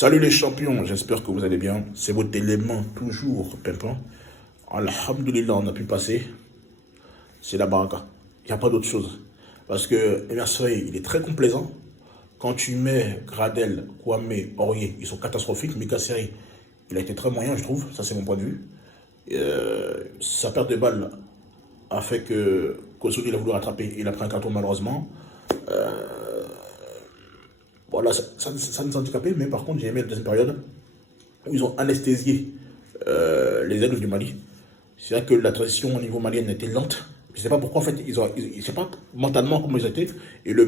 Salut les champions, j'espère que vous allez bien. C'est votre élément toujours pimpant. Alhamdulillah, on a pu passer. C'est la baraka. Il n'y a pas d'autre chose. Parce que Emir Soy, il est très complaisant. Quand tu mets Gradel, Kwame, Aurier, ils sont catastrophiques. Mika Seri, il a été très moyen, je trouve. Ça, c'est mon point de vue. Sa perte de balle a fait que Kosoudi il a voulu rattraper. Il a pris un carton malheureusement. Voilà, ça nous a handicapé, mais par contre, j'ai aimé la deuxième période où ils ont anesthésié les ailes du Mali. C'est vrai que la transition au niveau malien était lente. Je ne sais pas pourquoi, en fait, je ne sais pas mentalement comment ils étaient. Et le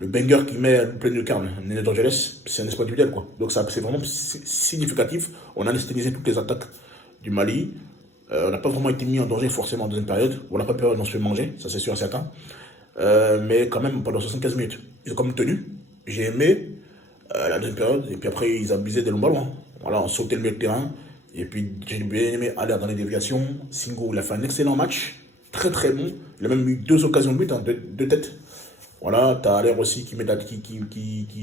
banger qui met plein de carne, Néné d'Angeles, c'est un espoir individuel, quoi. Donc, c'est vraiment significatif. On a anesthésié toutes les attaques du Mali. On n'a pas vraiment été mis en danger forcément en deuxième période. On n'a pas peur d'en se faire manger, ça c'est sûr et certain. Mais quand même, pendant 75 minutes, ils ont quand même tenu. J'ai aimé la deuxième période. Et puis après, ils abusaient des longs ballons. Voilà, on sautait le milieu de terrain. Et puis, j'ai bien aimé aller dans les déviations. Singo, il a fait un excellent match. Très, très bon. Il a même eu 2 occasions de but, hein, deux têtes. Voilà, tu as l'air aussi qui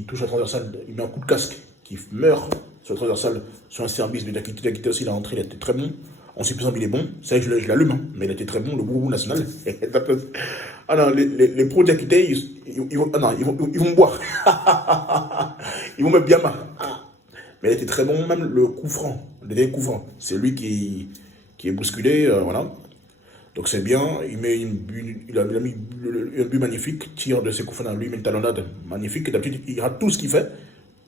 touche la transversale. Il met un coup de casque, qui meurt sur la transversale, sur un service de Diakité. Diakité aussi, il a rentré, il était très bon. En supplément, il est bon. C'est vrai que je l'allume, hein, mais il était très bon. Le Boubou national. Ah non, les pros Diakité, ils vont me boire. Ils vont me bien mal. Mais il était très bon, même le coup franc, le dernier coup franc. C'est lui qui est bousculé, voilà. Donc c'est bien, il a mis un but magnifique, tir de ses coups francs, lui, il met une talonnade magnifique. D'habitude, il rate tout ce qu'il fait.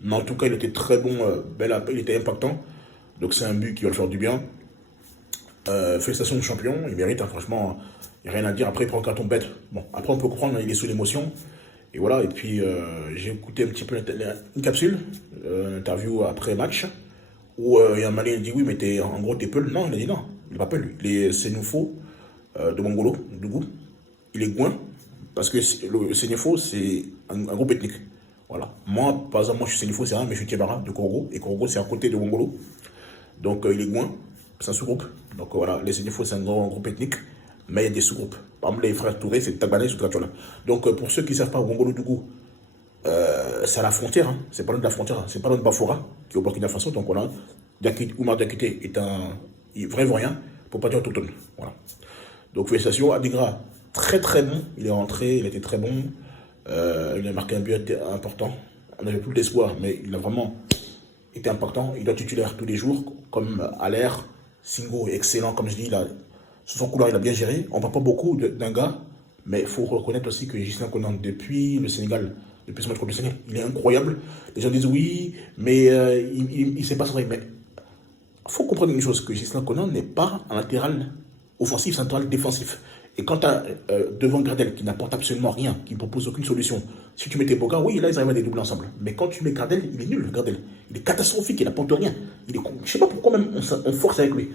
Mais en tout cas, il était très bon, il était impactant. Donc c'est un but qui va le faire du bien. Félicitations au champion, il mérite, hein, franchement, il n'y a rien à dire. Après, il prend un carton bête. Bon, après, on peut comprendre, il est sous l'émotion. Et voilà, et puis j'ai écouté un petit peu une capsule, une interview après match, où il y a un Malien qui dit oui, mais en gros, t'es Peul. Non, il a dit non, il n'est pas Peul. Il est Sénoufo de Mongolo, du goût. Il est Gouin, parce que le Sénéfo, c'est un groupe ethnique. Voilà. Moi, par exemple, moi, je suis Sénéfo, c'est rien, mais je suis Tchébara de Korogo, et Korogo, c'est à côté de Mongolo. Donc, il est Gouin, c'est un sous-groupe. Donc, voilà, les Sénéfo, c'est un groupe ethnique. Mais il y a des sous-groupes. Par exemple, les frères Touré, c'est Tabanais ou Tratchola. Donc, pour ceux qui ne savent pas, Wongolo Dougou, c'est à la frontière. Hein. C'est pas loin de la frontière. C'est pas loin de Bafora, qui est au Burkina Faso. Donc, voilà. Oumar Diakité est un vrai voyant, pour pas dire autochtone. Voilà. Donc, félicitations. Adigra, très très bon. Il est rentré, il était très bon. Il a marqué un but important. On n'avait plus d'espoir, mais il a vraiment été impactant. Il doit titulaire tous les jours, comme Aller. Singo est excellent, comme je dis. Sur son couloir, il a bien géré. On ne parle pas beaucoup d'un gars, mais il faut reconnaître aussi que Ghislain Konan, depuis le Sénégal, depuis ce match contre le Sénégal, il est incroyable. Les gens disent oui, mais il ne sait pas ça. Mais il faut comprendre une chose, que Ghislain Konan n'est pas un latéral offensif, central, défensif. Et quand tu as devant Gradel, qui n'apporte absolument rien, qui ne propose aucune solution, si tu mets tes Boga, oui, là, ils arrivent à dédoubler ensemble. Mais quand tu mets Gradel, il est nul, Gradel. Il est catastrophique, il n'apporte rien. Je ne sais pas pourquoi même on force avec lui.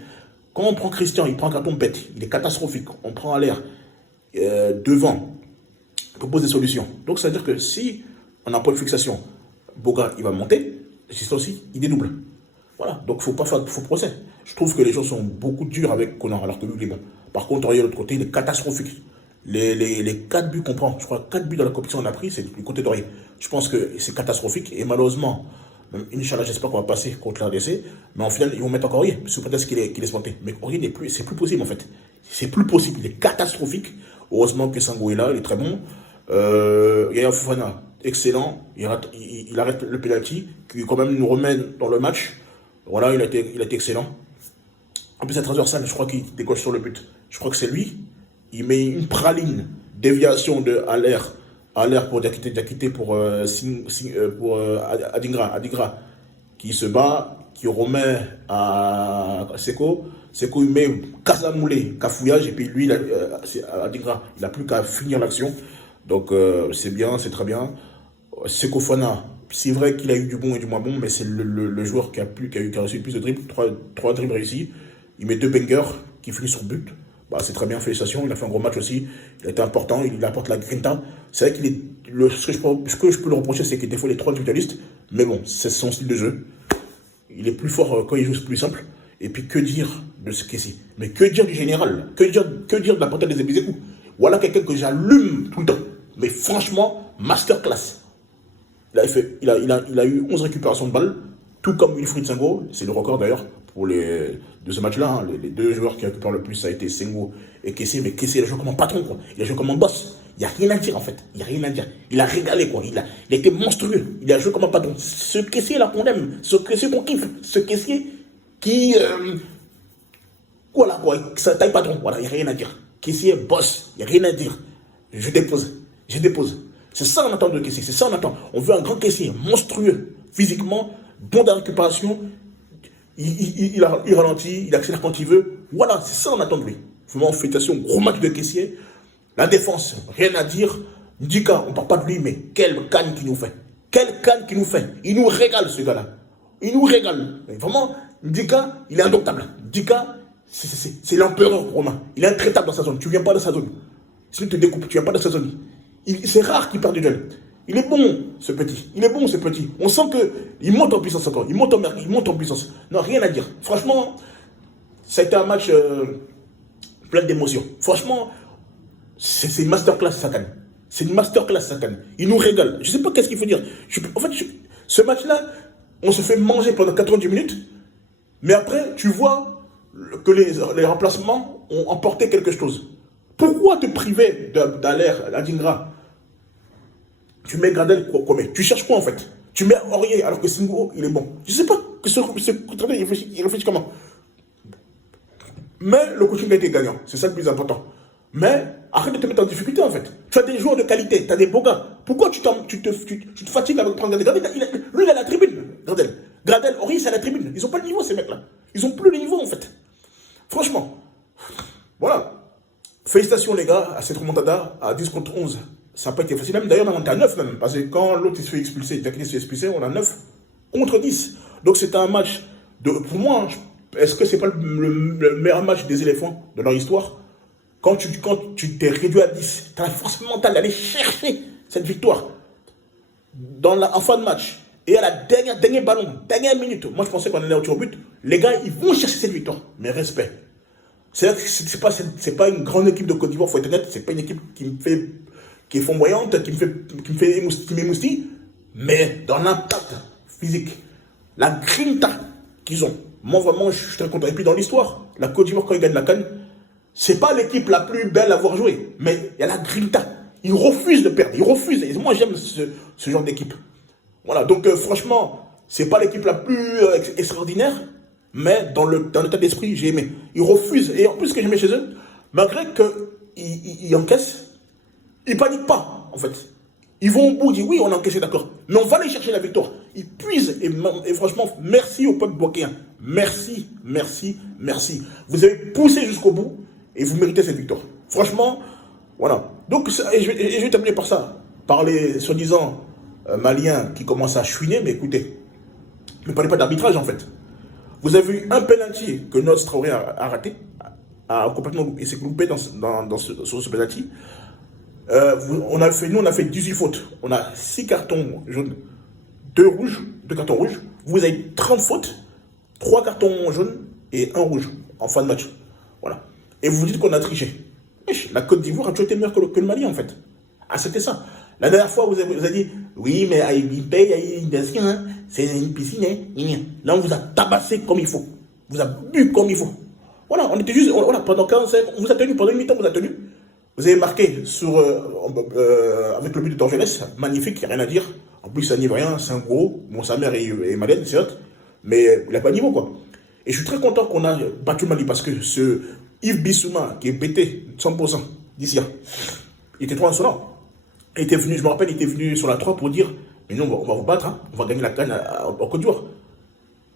Quand on prend Christian, il prend un carton bête, il est catastrophique. On prend à l'air devant, il propose des solutions. Donc ça veut dire que si on n'a pas de fixation, Boga, il va monter, c'est ça aussi, il dédouble. Voilà, donc il ne faut pas faire de faux procès. Je trouve que les gens sont beaucoup durs avec Konan, alors que lui, il est bon. Par contre, de l'autre côté, il est catastrophique. Les 4 buts qu'on prend, je crois 4 buts dans la compétition qu'on a pris, c'est du côté d'Aurier. Je pense que c'est catastrophique et malheureusement, Inch'Allah, j'espère qu'on va passer contre l'ADC, mais en final, ils vont mettre encore Aurier, sous prétexte qu'il est sponté. Mais Aurier c'est plus possible en fait. C'est plus possible, il est catastrophique. Heureusement que Sango est là, il est très bon. Yaya Fofana, excellent. Il arrête le penalty, qui quand même nous remet dans le match. Voilà, il a été excellent. En plus, la transversale, je crois qu'il décoche sur le but. Je crois que c'est lui. Il met une praline, déviation de à l'air pour Diakité pour Adigra, qui se bat, qui remet à Seko. Seko, il met Casamoulé, cafouillage, et puis lui, Adigra, il n'a plus qu'à finir l'action. Donc, c'est bien, c'est très bien. Seko Fana, c'est vrai qu'il a eu du bon et du moins bon, mais c'est le joueur qui a reçu le plus de dribbles, 3 dribbles réussis. Il met 2 bangers qui finissent sur but. Bah, c'est très bien, félicitations. Il a fait un gros match aussi. Il a été important, il apporte la grinta. C'est vrai qu'il est. Ce que je peux le reprocher, c'est qu'il défaut les 3 individualistes. Mais bon, c'est son style de jeu. Il est plus fort quand il joue plus simple. Et puis, que dire de ce qu'ici? Mais que dire du général? Que dire de la portée des Ebizékou? Voilà quelqu'un que j'allume tout le temps. Mais franchement, masterclass. Il a eu 11 récupérations de balles, tout comme Wilfried Senghor. C'est le record d'ailleurs de ce match-là. Hein. Les deux joueurs qui récupèrent le plus, ça a été Senghor et Kessié. Mais Kessié, il a joué comme un patron, quoi. Il a joué comme un boss. Il n'y a rien à dire, en fait. Il n'y a rien à dire. Il a régalé, quoi. Il a été monstrueux. Il a joué comme un patron. Ce Kessié-là qu'on aime, ce Kessié qu'on kiffe, ce Kessié qui... voilà, quoi. Ça taille patron. Voilà, il n'y a rien à dire. Kessié, boss. Il n'y a rien à dire. Je dépose. Je dépose. C'est ça qu'on attend de Kessié. C'est ça qu'on attend. On veut un grand Kessié, monstrueux, physiquement, bon de la récupération. Il ralentit, il accélère quand il veut. Voilà, c'est ça qu'on attend de lui. Vraiment, félicitations, gros match de Kessié. La défense, rien à dire. Ndika, on ne parle pas de lui, mais quelle canne qu'il nous fait. Quelle canne qu'il nous fait. Il nous régale, ce gars-là. Il nous régale. Mais vraiment, Ndika, il est indomptable. Ndika, c'est l'empereur romain. Il est intraitable dans sa zone. Tu ne viens pas de sa zone. Si tu te découpes, tu ne viens pas de sa zone. C'est rare qu'il perde du duel. Il est bon, ce petit. Il est bon, ce petit. On sent qu'il monte en puissance encore. Il monte en puissance. Non, rien à dire. Franchement, ça a été un match plein d'émotions. Franchement, c'est une masterclass, Sakane. C'est une masterclass, Sakane. Il nous régale. Je ne sais pas qu'est-ce qu'il faut dire. En fait, ce match-là, on se fait manger pendant 90 minutes. Mais après, tu vois que les remplacements ont emporté quelque chose. Pourquoi te priver d'Aler, d'Adingra? Tu mets Gradel, tu cherches quoi en fait? Tu mets Aurier alors que Senghor, il est bon. Je ne sais pas que il réfléchit comment. Mais le coaching a été gagnant. C'est ça le plus important. Mais arrête de te mettre en difficulté en fait. Tu as des joueurs de qualité, tu as des beaux gars. Pourquoi tu te fatigues avec prendre Gradel? Lui, il a la tribune, Gradel. Gradel, Aurier, c'est à la tribune. Ils n'ont pas le niveau, ces mecs-là. Ils n'ont plus le niveau en fait. Franchement. Voilà. Félicitations les gars à cette remontada à 10 contre 11. Ça n'a pas été facile. D'ailleurs, on est à 9 même. Parce que quand l'autre se fait expulser, Jacqueline se fait expulser, on a 9 contre 10. Donc c'était un match pour moi, est-ce que c'est pas le meilleur match des éléphants de leur histoire? Quand tu t'es réduit à 10, tu as la force mentale d'aller chercher cette victoire en fin de match. Et à la dernier ballon, dernière minute, moi je pensais qu'on allait au but. Les gars, ils vont chercher cette victoire. Mais respect. C'est pas une grande équipe de Côte d'Ivoire, faut être honnête. C'est pas une équipe qui est flamboyante, qui m'émoustille, mais dans l'impact physique, la grinta qu'ils ont. Moi vraiment, je suis très content. Et puis dans l'histoire, la Côte d'Ivoire quand ils gagnent la CAN, c'est pas l'équipe la plus belle à avoir joué, mais il y a la grinta. Ils refusent de perdre, ils refusent. Et moi j'aime ce genre d'équipe. Voilà, donc franchement, c'est pas l'équipe la plus extraordinaire. Mais dans l'état d'esprit, j'ai aimé. Ils refusent. Et en plus, ce que j'aimais chez eux, malgré qu'ils encaissent, ils ne paniquent pas, en fait. Ils vont au bout, ils disent oui, on a encaissé, d'accord. Mais on va aller chercher la victoire. Ils puisent. Et franchement, merci au peuple bokéen. Merci, merci, merci. Vous avez poussé jusqu'au bout et vous méritez cette victoire. Franchement, voilà. Donc, je vais terminer par ça. Par les soi-disant Maliens qui commencent à chouiner. Mais écoutez, ne parlez pas d'arbitrage, en fait. Vous avez eu un penalty que notre Traoré a raté, il s'est loupé sur ce penalty. Nous, on a fait 18 fautes. On a 6 cartons jaunes, 2 cartons rouges. Vous avez 30 fautes, 3 cartons jaunes et 1 rouge en fin de match. Voilà. Et vous dites qu'on a triché. La Côte d'Ivoire a toujours été meilleure que le Mali, en fait. Ah, c'était ça. La dernière fois, vous avez dit, oui, mais il paye, c'est une piscine. Là, on vous a tabassé comme il faut. Vous a bu comme il faut. Voilà, on était juste, voilà, pendant 45, on vous a tenu, pendant une mi-temps, on vous a tenu. Vous avez marqué avec le but de Dorgelès, magnifique, il n'y a rien à dire. En plus, c'est un Ivoirien, c'est un gros. Bon, sa mère est malienne, c'est autre. Mais il n'a pas de niveau, quoi. Et je suis très content qu'on a battu le Mali parce que ce Yves Bissouma, qui est pété 100% d'ici, il était trop insolent. Il était venu, je me rappelle, il était venu sur la 3 pour dire mais nous, on va vous battre, hein, on va gagner la CAN en Côte d'Ivoire.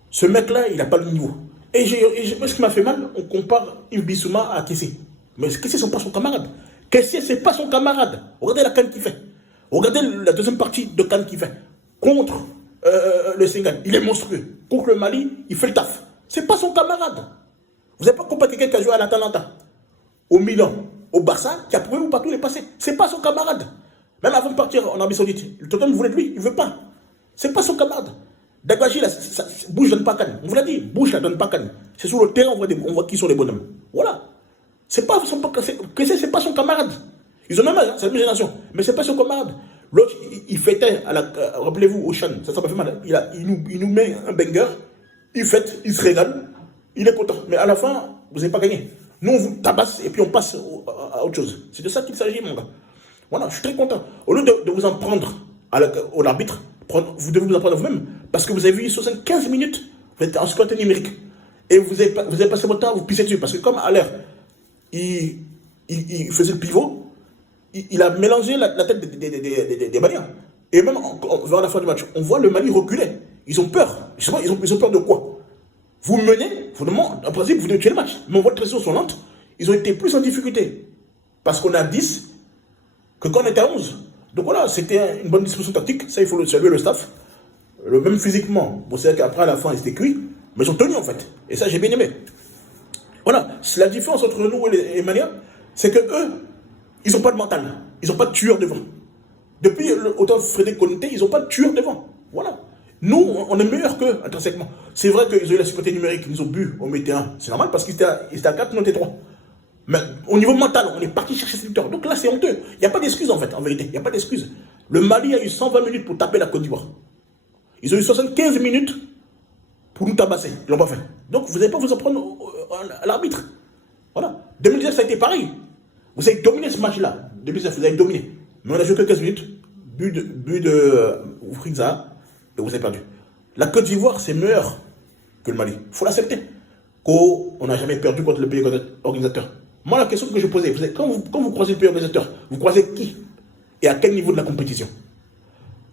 Ce mec-là, il n'a pas le niveau. Et ce qui m'a fait mal, on compare Yves Bissouma à Kessié. Mais Kessié, c'est pas son camarade. Kessié, c'est pas son camarade. Regardez la CAN qu'il fait. Regardez la deuxième partie de CAN qu'il fait. Contre le Sénégal, il est monstrueux. Contre le Mali, il fait le taf. C'est pas son camarade. Vous n'avez pas comparé quelqu'un qui a joué à l'Atalanta, au Milan, au Barça, qui a prouvé où partout il est passé. C'est pas son camarade. Même avant de partir en Arabie Saoudite, le Tottenham voulait de lui, il ne veut pas. C'est pas son camarade. Dagbaji, Bouche ne donne pas Cannes. On vous l'a dit, Bouche ne donne pas Cannes. C'est sur le terrain, on voit qui sont les bonhommes. Voilà. C'est pas son camarade. Ils ont même âge, c'est la même génération. Mais c'est pas son camarade. L'autre, il fêtait, rappelez-vous, au Chan, ça m'a fait mal. Il nous met un banger, il fête, il se régale, il est content. Mais à la fin, vous n'avez pas gagné. Nous, on vous tabasse et puis on passe à autre chose. C'est de ça qu'il s'agit, mon gars. Voilà, je suis très content. Au lieu de vous en prendre au arbitre, vous devez vous en prendre à vous-même. Parce que vous avez vu 75 minutes, vous êtes en squat numérique. Et vous avez passé votre temps à vous pisser dessus. Parce que comme à l'air, il faisait le pivot, il a mélangé la tête des Maliens. Et même vers la fin du match, on voit le Mali reculer. Ils ont peur. Je sais pas, ils ont peur de quoi? Vous menez, en principe, vous devez tuer le match. Mais on voit que les pressions sont lentes. Ils ont été plus en difficulté. Parce qu'on a 10 que quand on était à 11. Donc voilà, c'était une bonne disposition tactique. Ça, il faut saluer le staff. Même physiquement. Bon, c'est vrai qu'après, à la fin, ils étaient cuits. Mais ils ont tenu, en fait. Et ça, j'ai bien aimé. Voilà. La différence entre nous et les Maliens, c'est que eux, ils n'ont pas de mental. Ils n'ont pas de tueur devant. Depuis autant Frédéric Conté, ils n'ont pas de tueur devant. Voilà. Nous, on est meilleurs qu'eux, intrinsèquement. C'est vrai qu'ils ont eu la supériorité numérique, ils nous ont bu, on mettait 1. C'est normal parce qu'ils étaient à 4, nous on était 3. Mais au niveau mental, on est parti chercher cette victoire. Donc là, c'est honteux. Il n'y a pas d'excuse en fait, en vérité. Il n'y a pas d'excuse. Le Mali a eu 120 minutes pour taper la Côte d'Ivoire. Ils ont eu 75 minutes pour nous tabasser. Ils l'ont pas fait. Donc vous n'allez pas vous en prendre à l'arbitre. Voilà. 2019, ça a été pareil. Vous avez dominé ce match-là. 2019, vous avez dominé. Mais on a joué que 15 minutes. But de Friza. Et vous avez perdu. La Côte d'Ivoire, c'est meilleur que le Mali. Il faut l'accepter. Qu'on n'a jamais perdu contre le pays organisateur. Moi, la question que je posais, quand vous croisez le pays organisateur, vous croisez qui? Et à quel niveau de la compétition?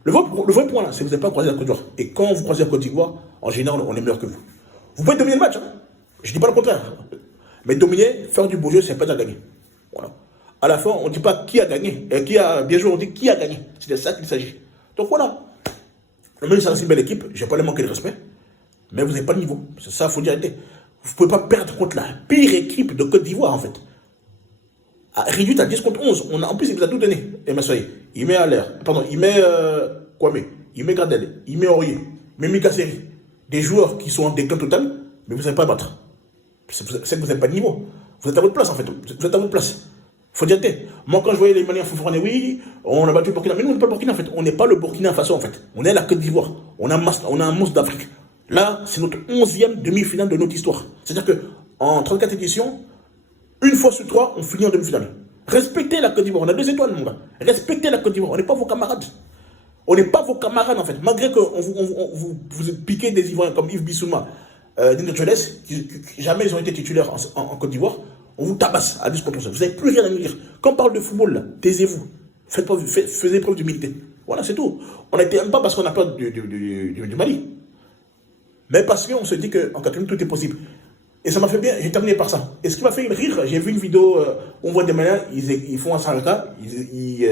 Le vrai point, là, c'est que vous n'avez pas croisé la Côte d'Ivoire. Et quand vous croisez la Côte d'Ivoire, en général, on est meilleur que vous. Vous pouvez dominer le match. Hein. Je ne dis pas le contraire. Mais dominer, faire du beau jeu, c'est pas déjà gagner. Voilà. À la fin, on ne dit pas qui a gagné. Et qui a bien joué, on dit qui a gagné. C'est de ça qu'il s'agit. Donc voilà. Le Mali, ça reste une belle équipe. Je n'ai pas les manquer de respect. Mais vous n'avez pas de niveau. C'est ça, il faut dire. Vous ne pouvez pas perdre contre la pire équipe de Côte d'Ivoire, en fait. Réduite à 10 contre 11. En plus, il vous a tout donné. Et Massoye, il met à l'air. Pardon, il met Kwame. Il met Gradel. Il met Aurier. Il met Mika Seri. Des joueurs qui sont en déclin total, mais vous ne savez pas battre. C'est que vous n'avez pas de niveau. Vous êtes à votre place, en fait. Vous êtes à votre place. Faut dire. Moi, quand je voyais les Maliens foufourer, oui, on a battu le Burkina. Mais nous, on n'est pas le Burkina, en fait. On n'est pas le Burkina Faso, en fait. On est la Côte d'Ivoire. On a un monstre d'Afrique. Là, c'est notre 11e demi-finale de notre histoire. C'est-à-dire qu'en 34 éditions, une fois sur 3, on finit en demi-finale. Respectez la Côte d'Ivoire. On a 2 étoiles, mon gars. Respectez la Côte d'Ivoire. On n'est pas vos camarades. On n'est pas vos camarades, en fait. Malgré que vous piquez des Ivoiriens comme Yves Bissouma, Dino Tcheles, qui jamais ils ont été titulaires en Côte d'Ivoire, on vous tabasse à 10 contre 11. Vous n'avez plus rien à nous dire. Quand on parle de football, là, taisez-vous. Faites preuve d'humilité. Voilà, c'est tout. On n'était même pas parce qu'on a peur du Mali. Mais parce qu'on se dit qu'en Catalogne, tout est possible. Et ça m'a fait bien, j'ai terminé par ça. Et ce qui m'a fait rire, j'ai vu une vidéo, on voit des Maliens, ils font un saraka, ils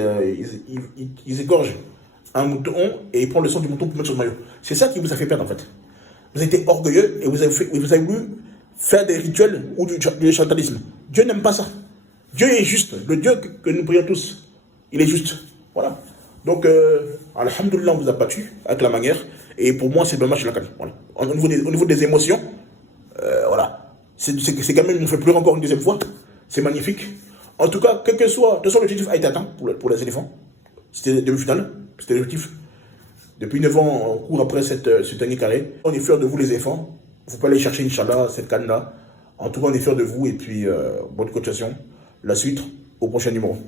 égorgent un mouton et ils prennent le sang du mouton pour mettre sur le maillot. C'est ça qui vous a fait perdre en fait. Vous avez été orgueilleux et vous avez voulu faire des rituels ou du chantalisme. Dieu n'aime pas ça. Dieu est juste. Le Dieu que nous prions tous, il est juste. Voilà. Donc, alhamdoulilah, on vous a battu avec la manière. Et pour moi, c'est le match de la CAN. Voilà. Au niveau des émotions, voilà. C'est quand même, on ne fait plus encore une deuxième fois. C'est magnifique. En tout cas, quel que soit, de toute façon, l'objectif a été atteint pour les éléphants. C'était demi-finale. C'était l'objectif. Depuis 9 ans, on court après ce dernier carré. On est fiers de vous, les éléphants. Vous pouvez aller chercher, Inch'Allah, cette canne-là. En tout cas, on est fiers de vous. Et puis, bonne continuation. La suite, au prochain numéro.